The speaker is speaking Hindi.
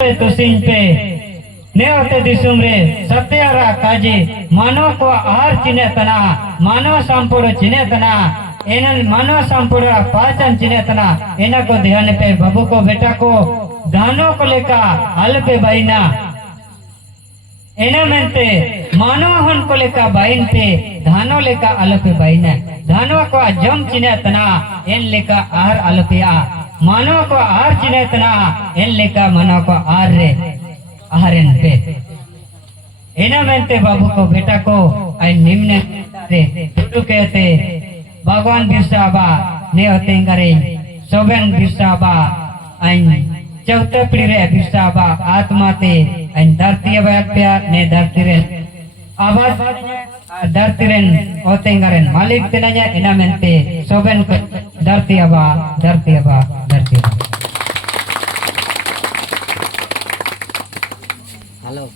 तुसिंग पे नेवते दिसुमरे सत्यारा काजी मानव को आहार चिने तना मानव संपूर्ण चिने तना एनल मानव संपूर्ण पाचन चिने तना एना को ध्यान पे बाबू को बेटा को दानों को लेका हल पे बाइना एना मेंते मानव हन को लेका बाइन पे धानो लेका हल पे बाइना धानो को जम चिने तना एन लेका आहार हल पे आ मानव को आहार चिने तना एन लेका मानव को आहार रे आहारेन पे एना मेंते बाबू को बेटा को आई निम्न रे टुटू कहते भगवान बिरसाबा ने होते करे सोबेन बिरसाबा आई चौथे पीढ़ी रे बिरसाबा आत्मा ते आई धरती पे ने धरती रे आवाज धरती रे होते करे मालिक ते नया एना मेंते सोबेन को धरती आबा धरती आबा धरती आबा हेलो।